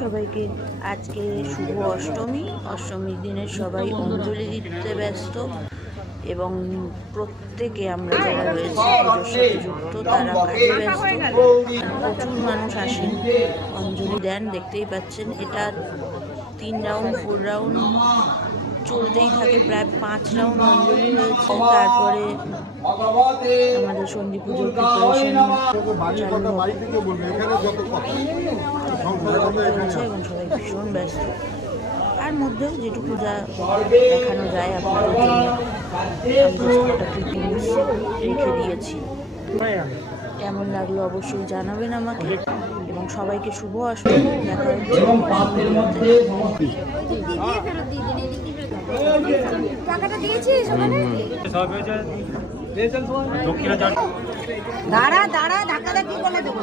সবাইকে। আজকে শুভ অষ্টমী। অষ্টমীর দিনে সবাই অঞ্জলি দিতে ব্যস্ত এবং প্রত্যেকে আমরা যারা রয়েছি পুজোর সাথে যুক্ত তারা কাজে ব্যস্ত। প্রচুর মানুষ আসেন, অঞ্জলি দেন। দেখতেই পাচ্ছেন এটা 3 রাউন্ড 4 রাউন্ড চলতেই থাকে, প্রায় 5 রাউন্ড অঞ্জলি হয়েছে। তারপরে আমাদের সন্ধি পুজোর প্রিপারেশন চলছে এবং সবাই ভীষণ ব্যস্ত। তার মধ্যেও যেটুকু যা দেখানো যায় আপনাদের জন্য একটা ক্লিপিংস রেখে দিয়েছি। কেমন লাগলো অবশ্যই জানাবেন আমাকে এবং সবাইকে শুভ অষ্টমী। দেখা হচ্ছে দাঁড়া ধাক্কা ধাক্কি করে দেবো।